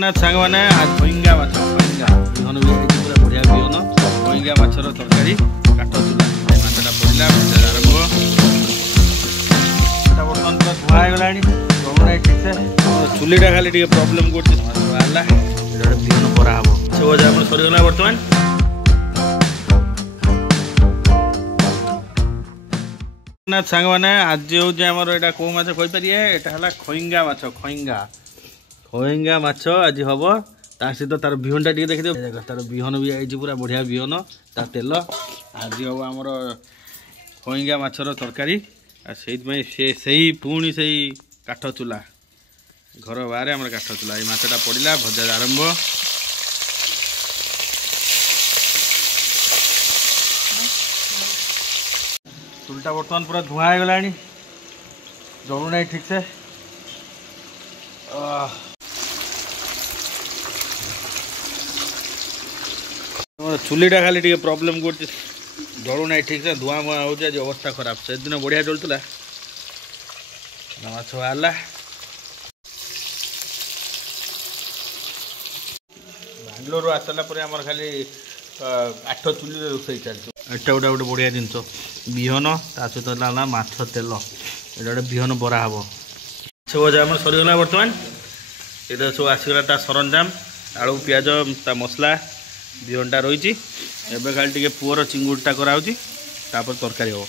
ना सांग मैंने आज खोइंगा माछ खोइंगा बिहन भी पूरा बढ़िया बिहन खोइंगा माछर तरकारी काट चूला माछटा पड़ा आरंभ बर्तमान पूरा धुआ होगा गला ठीक से चुलीटा खाली टे प्रोब्लेम करला बिहन बरा हम से भजा सरीगला बर्तमान ना सांग मैंने आज हूँ आमर यहाँ कौ माछ कहीपर यहाँ खोइंगा माछ खोइंगा माछ आज हम ता सहित तार बिहनटा टे देखिए तार बिहन भी आई पूरा बढ़िया बिहन ता तेल आज हम आमर खोइंगा माछर तरकारी से पुणी से काठ चूला घर बाहर आम काठ चूला ये माछटा पड़ा भजा आरंभ चूलटा बर्तमान पूरा धुआ होगा जलू ना ठीक से चुलीटा खाली टे प्रोब्लेम कर जलू ना ठीक से धुआ मुआ हो अवस्था खराब से दिन बढ़िया चलूला माछ बाहर बांगलोर आसला आमर खाली 8 चुली रोसई चलती एटा गोटे गोटे बढ़िया जिनस बिहन ता सहित माछ तेल ये गोटे बिहन बरा हम सब भजा आम सरीगला बर्तमान ये सब आसगला ता सरंजाम आलू पियाज ता मसला बिहनटा रही एवं खाली टे पुअर चिंगुड़टा कराऊँगी तरकारी हम